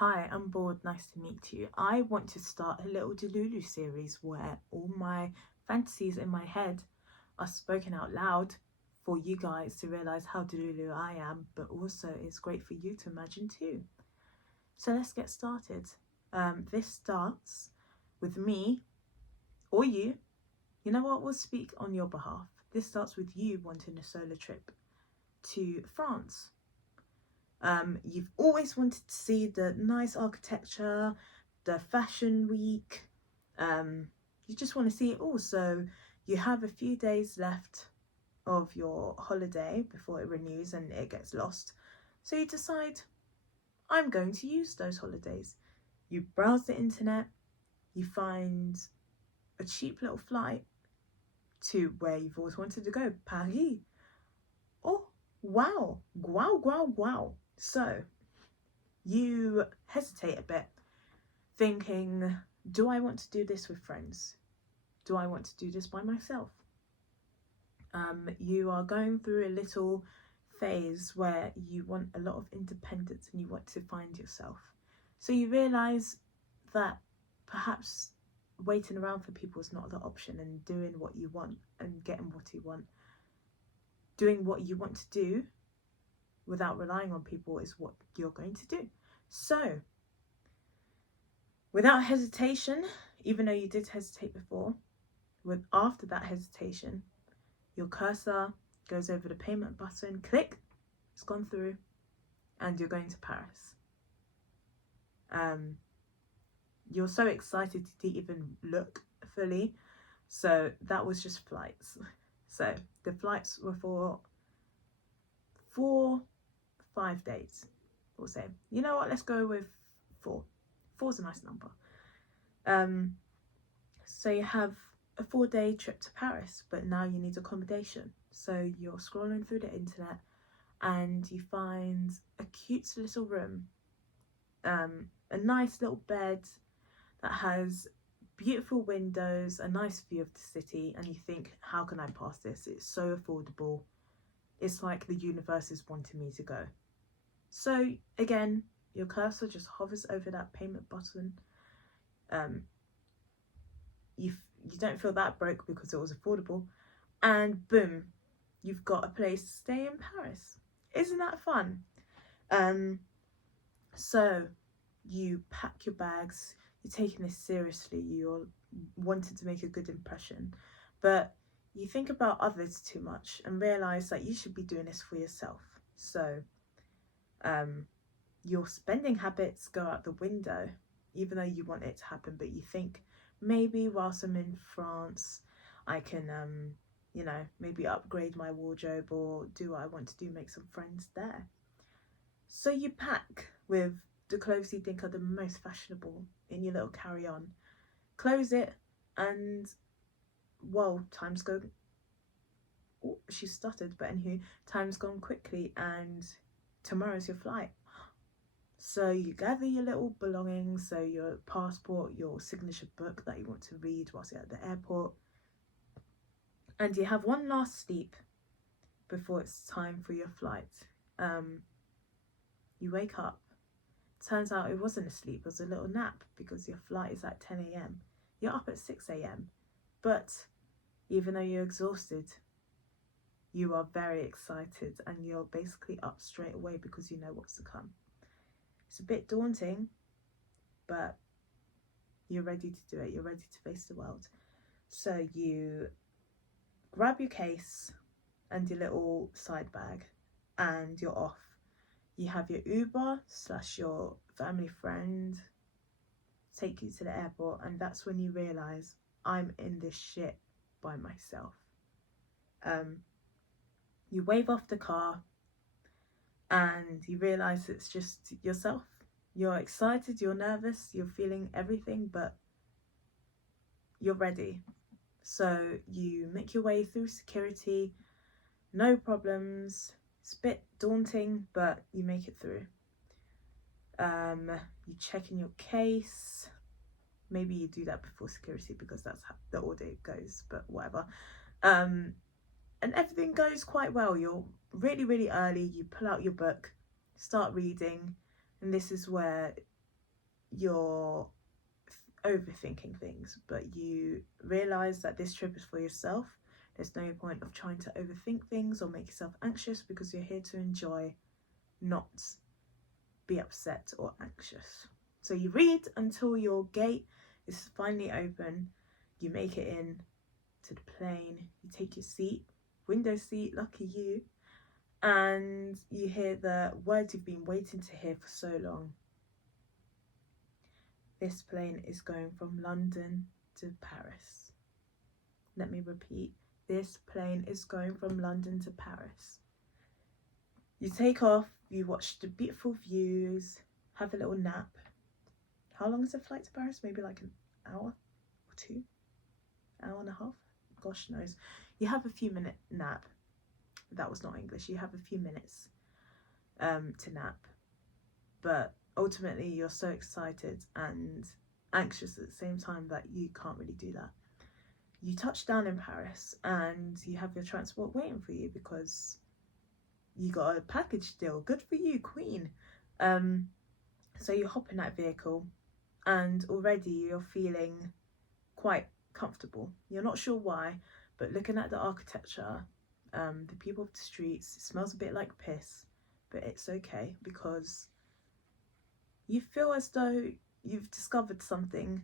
Hi, I'm bored. Nice to meet you. I want to start a little Delulu series where all my fantasies in my head are spoken out loud for you guys to realise how Delulu I am, but also it's great for you to imagine too. So let's get started. This starts with me or you. You know what? We'll speak on your behalf. This starts with you wanting a solo trip to France. You've always wanted to see the nice architecture, the fashion week. You just want to see it all. So you have a few days left of your holiday before it renews and it gets lost. So you decide, I'm going to use those holidays. You browse the internet, you find a cheap little flight to where you've always wanted to go, Paris. Oh, wow, wow. So you hesitate a bit, thinking, do I want to do this with friends? Do I want to do this by myself? You are going through a little phase where you want a lot of independence and you want to find yourself. So you realise that perhaps waiting around for people is not the option, and doing what you want and getting what you want, doing what you want to do without relying on people is what you're going to do. So without hesitation, even though you did hesitate before, after that hesitation, your cursor goes over the payment button, click, it's gone through, and you're going to Paris. You're so excited to even look fully, so that was just flights. So the flights were for 5 days, we'll say. You know what, let's go with 4. 4's a nice number. So you have a 4-day trip to Paris, but now you need accommodation. So you're scrolling through the internet and you find a cute little room, a nice little bed that has beautiful windows, a nice view of the city, and you think, how can I pass this? It's so affordable. It's like the universe is wanting me to go. So again, your cursor just hovers over that payment button. You don't feel that broke because it was affordable, and boom, you've got a place to stay in Paris. Isn't that fun? So you pack your bags, you're taking this seriously, you're wanting to make a good impression, but you think about others too much and realise that you should be doing this for yourself. So your spending habits go out the window, even though you want it to happen, but you think, maybe whilst I'm in France, I can, maybe upgrade my wardrobe or do what I want to do, make some friends there. So you pack with the clothes you think are the most fashionable in your little carry-on, close it, and, well, time's go... Oh, she stuttered, but anywho, time's gone quickly and tomorrow's your flight. So you gather your little belongings, so your passport, your signature book that you want to read whilst you're at the airport, and you have one last sleep before it's time for your flight. You wake up. Turns out it wasn't a sleep, it was a little nap, because your flight is at 10 a.m. You're up at 6 a.m. But even though you're exhausted, you are very excited and you're basically up straight away because you know what's to come. It's a bit daunting, but you're ready to do it. You're ready to face the world. So you grab your case and your little side bag and you're off. You have your Uber / your family friend take you to the airport, and that's when you realise, I'm in this shit by myself. You wave off the car and you realise it's just yourself. You're excited, you're nervous, you're feeling everything, but you're ready. So you make your way through security, no problems. It's a bit daunting, but you make it through. You check in your case. Maybe you do that before security because that's how the audit goes, but whatever. And everything goes quite well. You're really, really early. You pull out your book, start reading, and this is where you're overthinking things, but you realise that this trip is for yourself. There's no point of trying to overthink things or make yourself anxious, because you're here to enjoy, not be upset or anxious. So you read until your gate is finally open. You make it in to the plane. You take your seat, window seat, lucky you, and you hear the words you've been waiting to hear for so long. This plane is going from London to Paris. Let me repeat. This plane is going from London to Paris. You take off, you watch the beautiful views, have a little nap. How long is the flight to Paris? Maybe like an hour or 2? Hour and a half? Gosh knows. You have a few minute nap. That was not English. You have a few minutes to nap. But ultimately you're so excited and anxious at the same time that you can't really do that. You touch down in Paris and you have your transport waiting for you because you got a package deal. Good for you, Queen. So you hop in that vehicle and already you're feeling quite comfortable. You're not sure why, but looking at the architecture, the people of the streets, it smells a bit like piss, but it's okay because you feel as though you've discovered something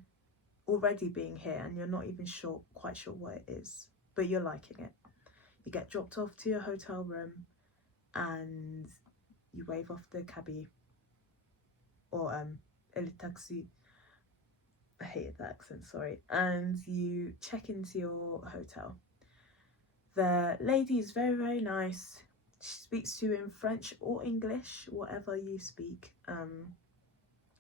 already being here and you're not even quite sure what it is, but you're liking it. You get dropped off to your hotel room and you wave off the cabbie or el taxi. I hated that accent, sorry. And you check into your hotel. The lady is very, very nice. She speaks to you in French or English, whatever you speak,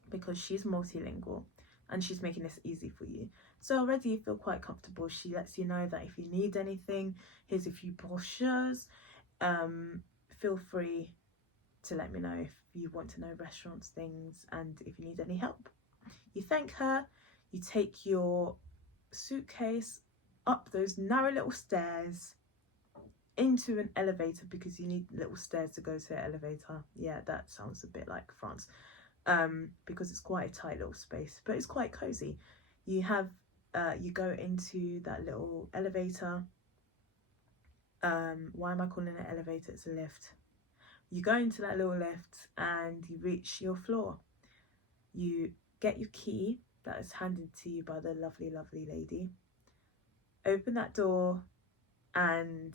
because she's multilingual and she's making this easy for you. So already you feel quite comfortable. She lets you know that if you need anything, here's a few brochures. Feel free to let me know if you want to know restaurants, things, and if you need any help. You thank her, you take your suitcase up those narrow little stairs into an elevator, because you need little stairs to go to an elevator. Yeah, that sounds a bit like France, because it's quite a tight little space, but it's quite cozy. You have you go into that little elevator. Why am I calling it an elevator? It's a lift. You go into that little lift and you reach your floor. You get your key that is handed to you by the lovely, lovely lady. Open that door and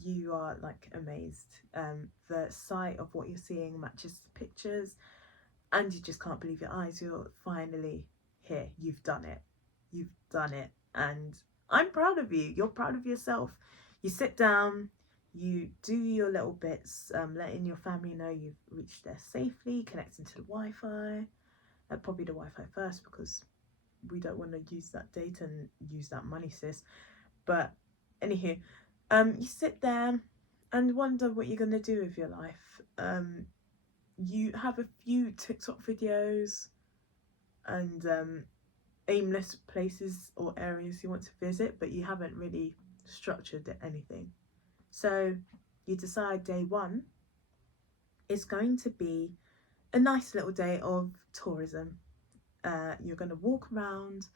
you are like amazed. The sight of what you're seeing matches the pictures and you just can't believe your eyes. You're finally here. You've done it. You've done it. And I'm proud of you. You're proud of yourself. You sit down, you do your little bits, letting your family know you've reached there safely, connecting to the Wi-Fi. Probably the Wi-Fi first, because we don't want to use that data and use that money, sis. But anywho, you sit there and wonder what you're going to do with your life. You have a few TikTok videos and aimless places or areas you want to visit, but you haven't really structured anything. So you decide day one is going to be a nice little day of tourism. You're going to walk around,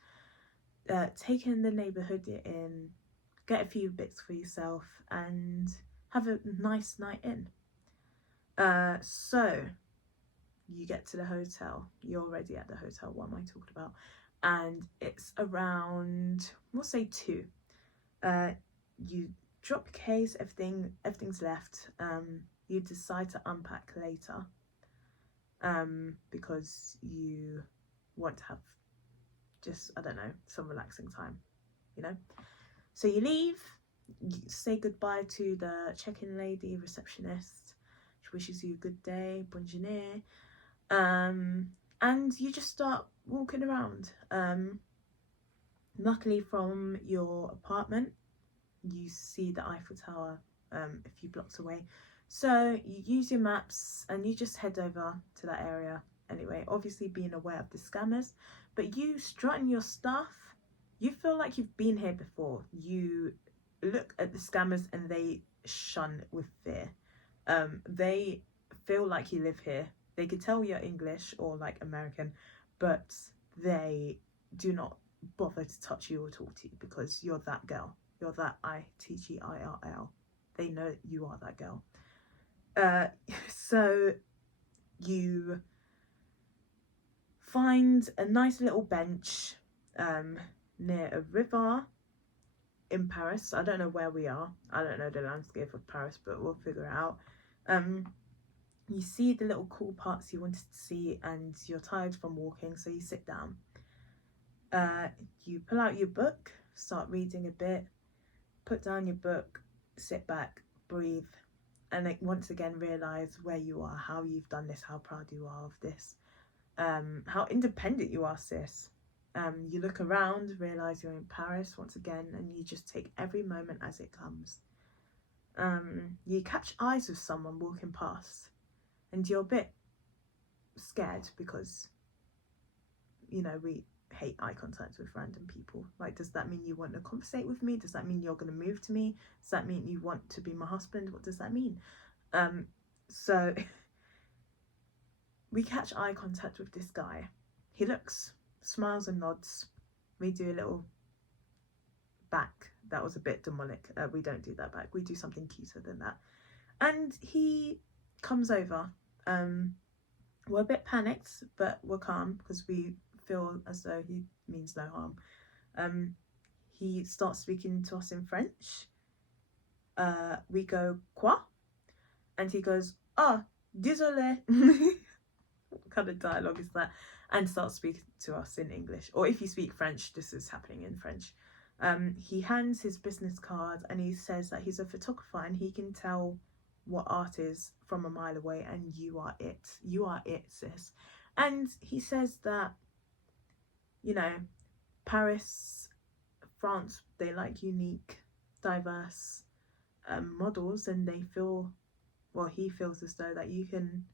take in the neighbourhood you're in, get a few bits for yourself and have a nice night in. So you get to the hotel. You're already at the hotel. What am I talking about? And it's around, we'll say 2. You drop your case, everything's left. You decide to unpack later, because you want to have just, I don't know, some relaxing time, you know. So you leave, you say goodbye to the check-in lady, receptionist. She wishes you a good day, bonne journée, and you just start walking around. Luckily from your apartment you see the Eiffel Tower a few blocks away, so you use your maps and you just head over to that area anyway, obviously being aware of the scammers. But you strutting your stuff, you feel like you've been here before. You look at the scammers and they shun with fear. They feel like you live here. They could tell you're English or like American, but they do not bother to touch you or talk to you because you're that girl. You're that ITGIRL. They know you are that girl. So you find a nice little bench near a river in Paris. I don't know where we are. I don't know the landscape of Paris, but we'll figure it out. You see the little cool parts you wanted to see and you're tired from walking, so you sit down. You pull out your book, start reading a bit, put down your book, sit back, breathe, and then once again realise where you are, how you've done this, how proud you are of this, how independent you are, sis. You look around, realise you're in Paris once again, and you just take every moment as it comes. You catch eyes with someone walking past, and you're a bit scared because, you know, we hate eye contact with random people. Like, does that mean you want to conversate with me? Does that mean you're going to move to me? Does that mean you want to be my husband? What does that mean? So we catch eye contact with this guy. He looks, smiles and nods. We do a little back. That was a bit demonic. We don't do that back. We do something cuter than that. And he comes over. We're a bit panicked, but we're calm because we feel as though he means no harm. He starts speaking to us in French. We go, quoi? And he goes, ah, désolé. What kind of dialogue is that? And starts speaking to us in English. Or if you speak French, this is happening in French. He hands his business card and he says that he's a photographer and he can tell what art is from a mile away, and you are it. You are it, sis. And he says that, you know, Paris, France, they like unique, diverse models, and they feel, well, he feels as though that you can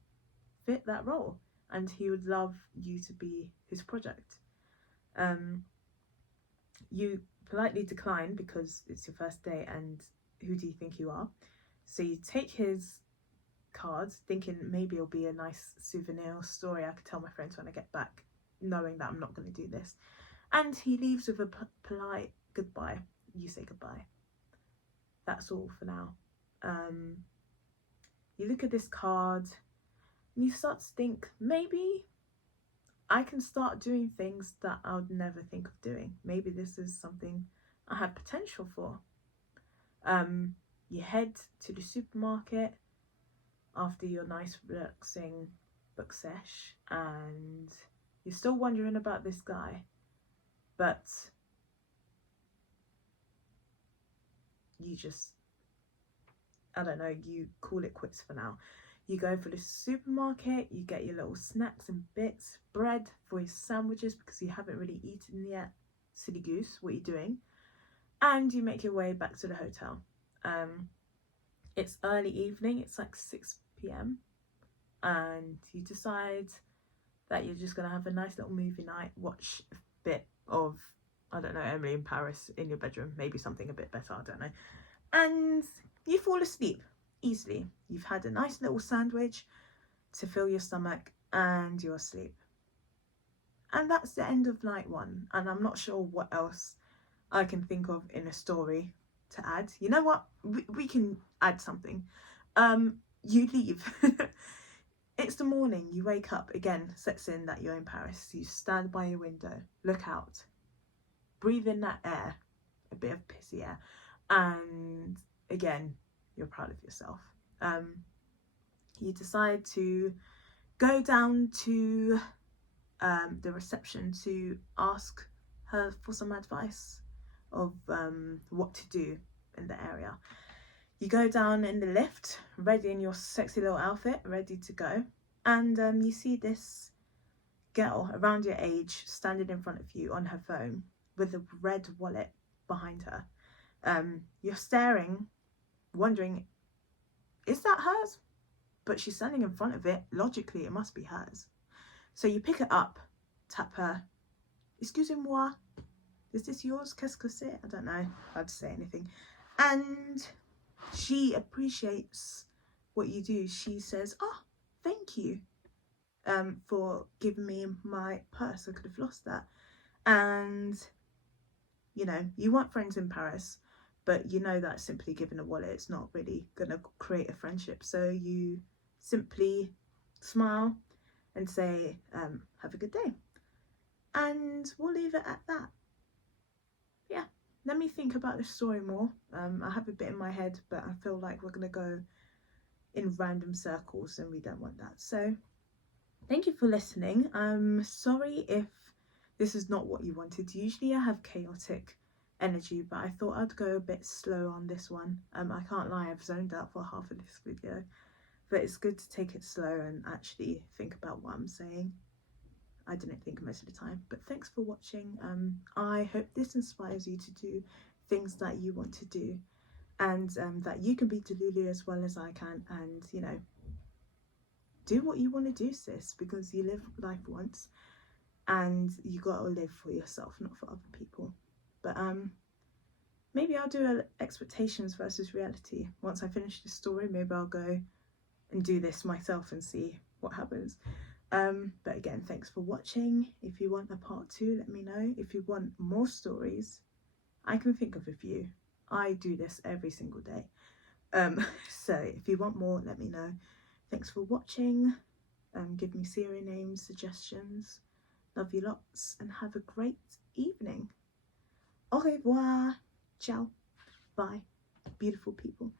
fit that role, and he would love you to be his project. You politely decline because it's your first day, and who do you think you are? So you take his card, thinking maybe it'll be a nice souvenir story I could tell my friends when I get back, knowing that I'm not going to do this. And he leaves with a polite goodbye. You say goodbye. That's all for now. You look at this card and you start to think, maybe I can start doing things that I would never think of doing. Maybe this is something I have potential for. You head to the supermarket after your nice relaxing book sesh, and you're still wondering about this guy, but you just, I don't know, you call it quits for now. You go for the supermarket, you get your little snacks and bits, bread for your sandwiches because you haven't really eaten yet. Silly goose, what are you doing? And you make your way back to the hotel. It's early evening, it's like 6 p.m. and you decide that you're just going to have a nice little movie night, watch a bit of, I don't know, Emily in Paris in your bedroom, maybe something a bit better, I don't know. And you fall asleep easily. You've had a nice little sandwich to fill your stomach and you're asleep. And that's the end of night one. And I'm not sure what else I can think of in a story to add. You know what? We can add something. You leave. It's the morning. You wake up. Again, sets in that you're in Paris. You stand by your window, look out, breathe in that air, a bit of pissy air, and again, you're proud of yourself. You decide to go down to the reception to ask her for some advice of what to do in the area. You go down in the lift, ready in your sexy little outfit, ready to go, and you see this girl around your age standing in front of you on her phone with a red wallet behind her. You're staring, wondering, is that hers? But she's standing in front of it. Logically, it must be hers. So you pick it up, tap her. Excusez-moi, is this yours? Qu'est-ce que c'est? I don't know how to say anything. And she appreciates what you do. She says, oh, thank you. for giving me my purse. I could have lost that. And you know, you want friends in Paris, but you know that simply giving a wallet, it's not really gonna create a friendship. So you simply smile and say, have a good day. And we'll leave it at that. Yeah, let me think about this story more. I have a bit in my head, but I feel like we're gonna go in random circles and we don't want that. So thank you for listening. I'm sorry if this is not what you wanted. Usually I have chaotic energy, but I thought I'd go a bit slow on this one. I can't lie, I've zoned out for half of this video, but it's good to take it slow and actually think about what I'm saying. I didn't think most of the time, but thanks for watching. I hope this inspires you to do things that you want to do, and that you can be Delulu as well as I can, and you know, do what you want to do, sis, because you live life once and you gotta live for yourself, not for other people. But maybe I'll do a expectations versus reality. Once I finish this story, maybe I'll go and do this myself and see what happens. But again, thanks for watching. If you want a part 2, let me know. If you want more stories, I can think of a few. I do this every single day. So if you want more, let me know. Thanks for watching. Give me serial names, suggestions. Love you lots and have a great evening. Au revoir. Ciao. Bye. Beautiful people.